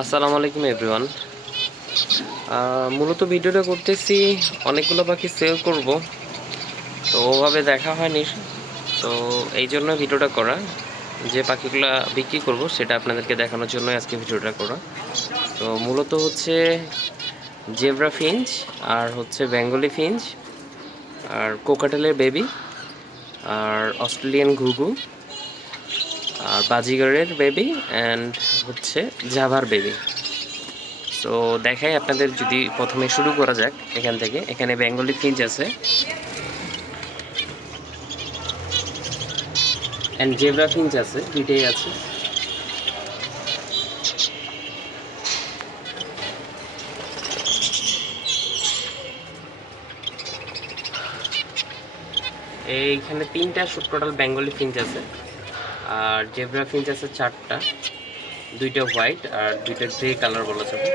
আসসালামু আলাইকুম এভরিওয়ান। মূলত ভিডিওটা করতেছি অনেকগুলো পাখি সেল করব, তো ওভাবে দেখা হয়নি, তো এই জন্য ভিডিওটা করা। যে পাখিগুলো বিক্রি করব সেটা আপনাদেরকে দেখানোর জন্য আজকে ভিডিওটা করা। তো মূলত হচ্ছে জেব্রা ফিঞ্চ, আর হচ্ছে বেঙ্গলি ফিঞ্চ, আর কোকাটেলের বেবি, আর অস্ট্রেলিয়ান ঘুঘু, আর বাজিগারের বেবি, অ্যান্ড হচ্ছে জাভার বেবি। তো দেখাই আপনাদের, যদি প্রথমে শুরু করা যাক এখান থেকে। এখানে বেঙ্গলি ফিঞ্চ আছে অ্যান্ড জেব্রা ফিঞ্চ আছে, দুইটাই আছে। এইখানে তিনটা টোটাল বেঙ্গলি ফিঞ্চ আছে, আর জেব্রা ফিঞ্চ আছে চারটা, দুইটা হোয়াইট আর দুইটা গ্রে কালার বলা যাবে।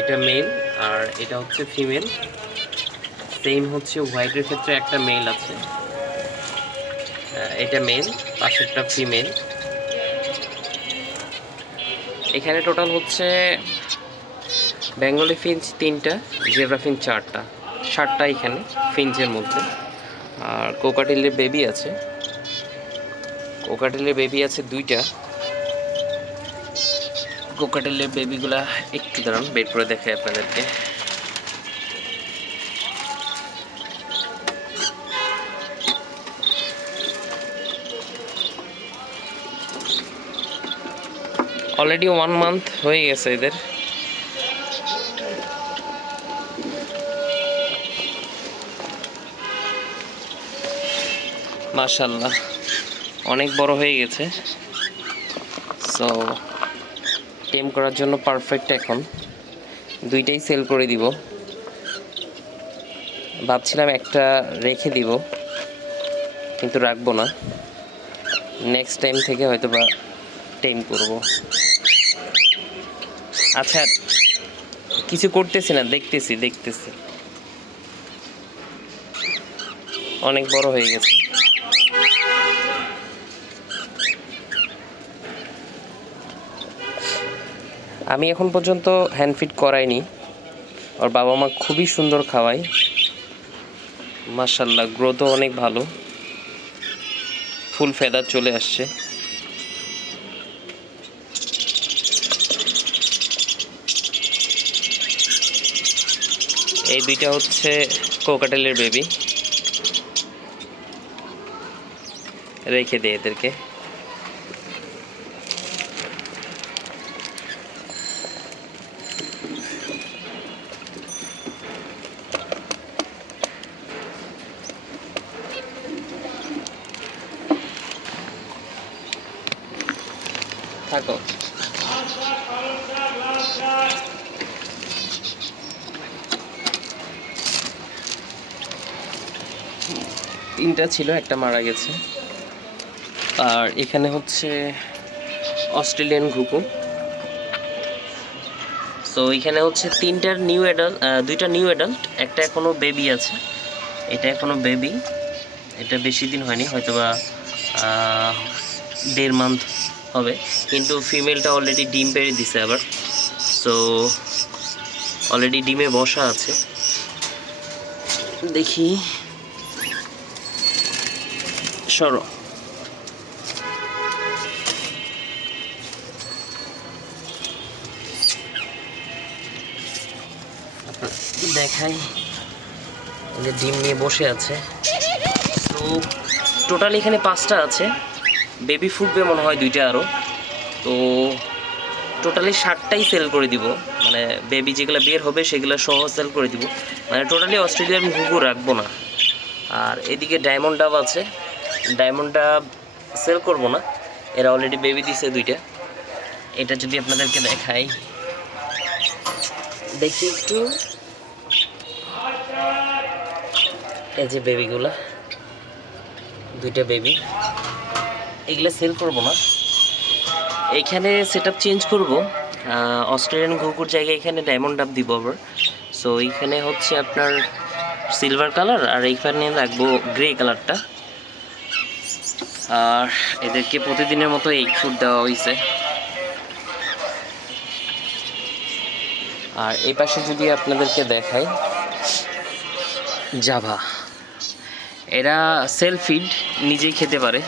এটা মেল আর এটা হচ্ছে ফিমেল। সেম হচ্ছে হোয়াইটের ক্ষেত্রে একটা মেল আছে, এটা মেল, পাশেরটা ফিমেল। এখানে টোটাল হচ্ছে বেঙ্গলি ফিঞ্চ তিনটা, জেব্রা ফিঞ্চ চারটা, সাতটা এখানে ফিঞ্চের মধ্যে। আর কোকাটেলের বেবি আছে, কোকাটেলের বেবি আছে দুইটা। কোকাটেলের বেবিগুলা একটু দাঁড়ান, বের করে দেখাই আপনাদেরকে। অলরেডি 1 মান্থ হয়ে গেছে এদের। মাশাআল্লাহ অনেক বড় হয়ে গেছে, সো টেম করার জন্য পারফেক্ট। এখন দুইটাই সেল করে দিব, ভাবছিলাম একটা রেখে দিব, কিন্তু রাখবো না, নেক্সট টাইম থেকে হয়তো বা টেম করব। আচ্ছা, কিছু করতেছি না, দেখতেছি অনেক বড় হয়ে গেছে। আমি এখন পর্যন্ত হ্যান্ড ফিড করাইনি, ওর বাবা মা খুবই সুন্দর খাওয়ায়, মাশাআল্লাহ গ্রোথও অনেক ভালো, ফুল ফেদার চলে আসছে। এই দুইটা হচ্ছে কোকাটেলের বেবি, রেখে দে এদেরকে। থাকো। তিনটা ছিল, একটা মারা গেছে। আর এখানে হচ্ছে অস্ট্রেলিয়ান ঘুঘু। সো এখানে হচ্ছে তিনটার নিউ অ্যাডাল্ট, দুইটা নিউ অ্যাডাল্ট, একটা এখনো বেবি আছে। এটা এখনো বেবি, এটা বেশি দিন হয়নি, হয়তোবা 1.5 মান্থ হবে, কিন্তু ফিমেলটা অলরেডি ডিম পেড়ে দিছে আবার। সো অলরেডি ডিমে বসা আছে। দেখি, সরো। দেখাই, ডিম নিয়ে বসে আছে। তো টোটাল এখানে 5টা আছে, বেবি ফুটবে মনে হয় 2টা আরও। তো টোটালি 7টাই সেল করে দিব, মানে বেবি যেগুলো বের হবে সেগুলো সহ সেল করে দিব, মানে টোটালি অস্ট্রেলিয়ান ঘুঘু রাখবো না। আর এদিকে ডায়মন্ড ডাব আছে, ডায়মন্ড ডাব সেল করব না, এরা অলরেডি বেবি দিছে 2টা। এটা যদি আপনাদেরকে দেখাই, দেখি একটু, এই যে বেবিগুলা, 2টা বেবি, এগুলো সেল করব না। এইখানে সেটআপ চেঞ্জ করব, অস্ট্রেলিয়ান ঘুঘুর জায়গায় এখানে ডায়মন্ড ডাব দিব আবার। সো এইখানে হচ্ছে আপনার সিলভার কালার, আর এইখানে রাখবো গ্রে কালারটা। আর এদেরকে প্রতিদিনের মতো এগ ফুড দেওয়া হয়েছে। আর এই পাশে যদি আপনাদেরকে দেখাই জাভা, এরা সেলফ ফিড, নিজেই খেতে পারে।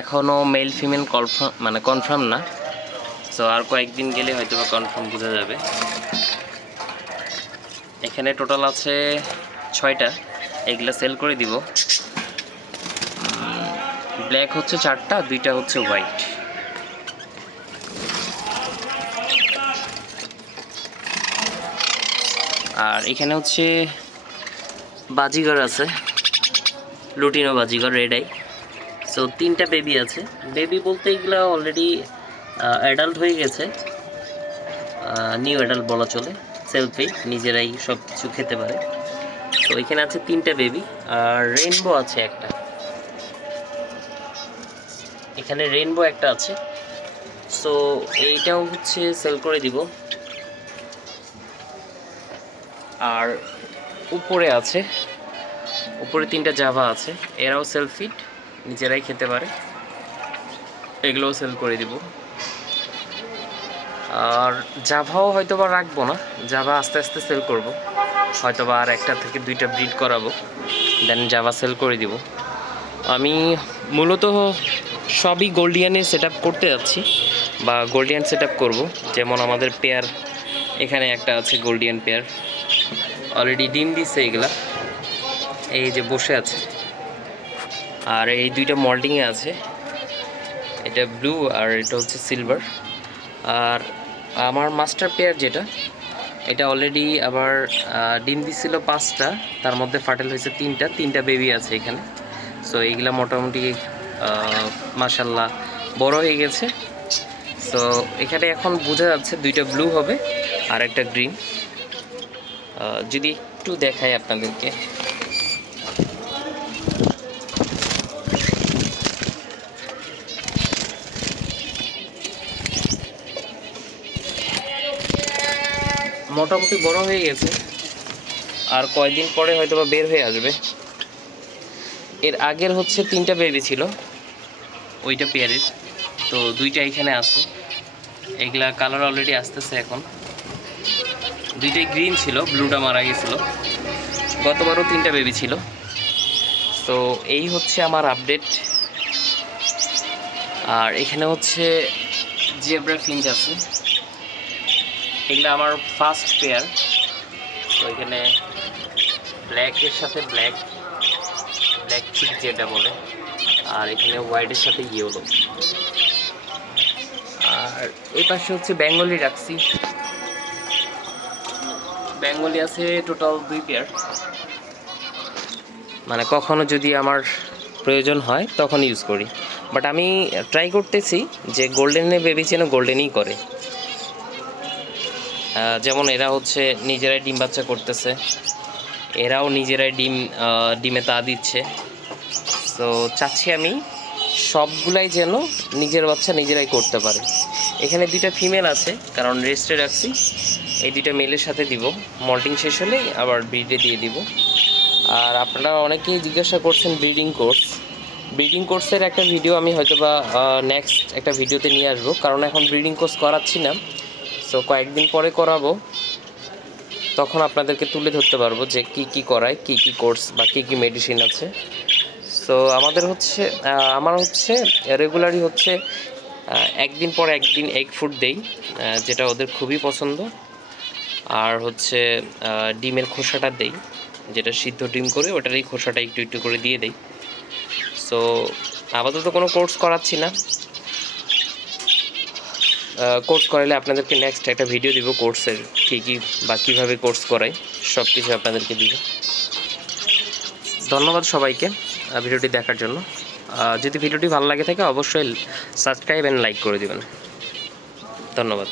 এখনও মেল ফিমেল কনফার্ম না, সো আর কয়েকদিন গেলে হয়তো বা কনফার্ম বোঝা যাবে। এখানে টোটাল আছে 6টা, এগুলো সেল করে দিব। ব্ল্যাক হচ্ছে 4টা, 2টা হচ্ছে হোয়াইট। আর এখানে হচ্ছে বাজিগর আছে, লুটিনো বাজিগর, রেড আই। সো 3টা বেবি আছে। বেবি বলতে এগুলো অলরেডি অ্যাডাল্ট হয়ে গেছে, নিউ অ্যাডাল্ট বলা চলে। সেলফি নিজেরাই সব কিছু খেতে পারে। তো এখানে আছে 3টা বেবি। আর রেইনবো আছে একটা, এখানে রেইনবো একটা আছে। সো এইটাও হচ্ছে সেল করে দিব। আর উপরে আছে, উপরে 3টা জাভা আছে, এরাও সেলফ ফিড, নিজেরাই খেতে পারে, এগুলোও সেল করে দিব। আর জাভাও হয়তো বা রাখবো না, জাভা আস্তে আস্তে সেল করব, হয়তো বা আর 1টা থেকে 2টা ব্রিড করাবো, দেন জাভা সেল করে দিব। আমি মূলত সবই গোল্ডিয়ানে সেট আপ করতে যাচ্ছি, বা গোল্ডিয়ান সেট আপ করবো। যেমন আমাদের পেয়ার, এখানে একটা আছে গোল্ডিয়ান পেয়ার, অলরেডি ডিম দিচ্ছে এগুলা, এই যে বসে আছে। আর এই 2টা মল্টিংয়ে আছে, এটা ব্লু আর এটা হচ্ছে সিলভার। আর আমার মাস্টার পেয়ার যেটা, এটা অলরেডি আবার ডিম দিছিল 5টা, তার মধ্যে ফাটেল হয়েছে 3টা বেবি আছে এখানে। সো এইগুলা মোটামুটি মাশাল্লাহ বড় হয়ে গেছে। সো এখানে এখন বোঝা যাচ্ছে 2টা ব্লু হবে আর একটা গ্রিন। যদি একটু দেখাই আপনাদেরকে, মোটামুটি বড় হয়ে গেছে, আর কয়দিন পরে হয়তো বা বের হয়ে আসবে। এর আগের হচ্ছে 3টা বেবি ছিল ওইটা পেয়ারের, তো 2টা এখানে আছে। এগুলা কালার অলরেডি আসতেছে এখন। 2টাই গ্রিন ছিল, ব্লুটা মারা গেছিলো। গতবারও 3টা বেবি ছিল। তো এই হচ্ছে আমার আপডেট। আর এখানে হচ্ছে জেব্রা ফিঞ্চ আছে, এগুলো আমার ফার্স্ট পেয়ার। তো এখানে ব্ল্যাকের সাথে ব্ল্যাক চিক যেটা বলে, আর এখানে হোয়াইটের সাথে ইয়েলো। আর এই পাশে হচ্ছে বেঙ্গলি রাখছি, বেঙ্গলি আছে টোটাল 2 পেয়ার। মানে কখনো যদি আমার প্রয়োজন হয় তখন ইউজ করি, বাট আমি ট্রাই করতেছি যে গোল্ডেনে বেবি যেন গোল্ডেনই করে। যেমন এরা হচ্ছে নিজেরাই ডিম বাচ্চা করতেছে, এরাও নিজেরাই ডিমে তা দিচ্ছে। তো চাচ্ছি আমি সবগুলাই যেন নিজের বাচ্চা নিজেরাই করতে পারে। এখানে 2টা ফিমেল আছে, কারণ রেস্টে রাখছি। এই 2টা মেলের সাথে দিব, মল্টিং শেষ হলেই আবার ব্রিডে দিয়ে দিব। আর আপনারা অনেকেই জিজ্ঞাসা করছেন ব্রিডিং কোর্সের একটা ভিডিও আমি হয়তো বা নেক্সট একটা ভিডিওতে নিয়ে আসবো, কারণ এখন ব্রিডিং কোর্স করাচ্ছি না। সো কয়েকদিন পরে করাবো, তখন আপনাদেরকে তুলে ধরতে পারবো যে কি করায়, কি কোর্স বা কি মেডিসিন আছে। সো আমার হচ্ছে রেগুলারই হচ্ছে একদিন পর একদিন এগ ফুড দেই, যেটা ওদের খুবই পছন্দ। আর হচ্ছে ডিমের খোসাটা দেই, যেটা সিদ্ধ ডিম করে ওটারই খোসাটা একটু একটু করে দিয়ে দেই। সো আপাতত কোনো কোর্স করাচ্ছি না, কোর্স করালে আপনাদেরকে নেক্সট একটা ভিডিও দিব কোর্সের কী বা কীভাবে কোর্স করাই, সব কিছু আপনাদেরকে দিব। ধন্যবাদ সবাইকে ভিডিওটি দেখার জন্য। যদি ভিডিওটি ভালো লাগে থাকে অবশ্যই সাবস্ক্রাইব অ্যান্ড লাইক করে দেবেন। ধন্যবাদ।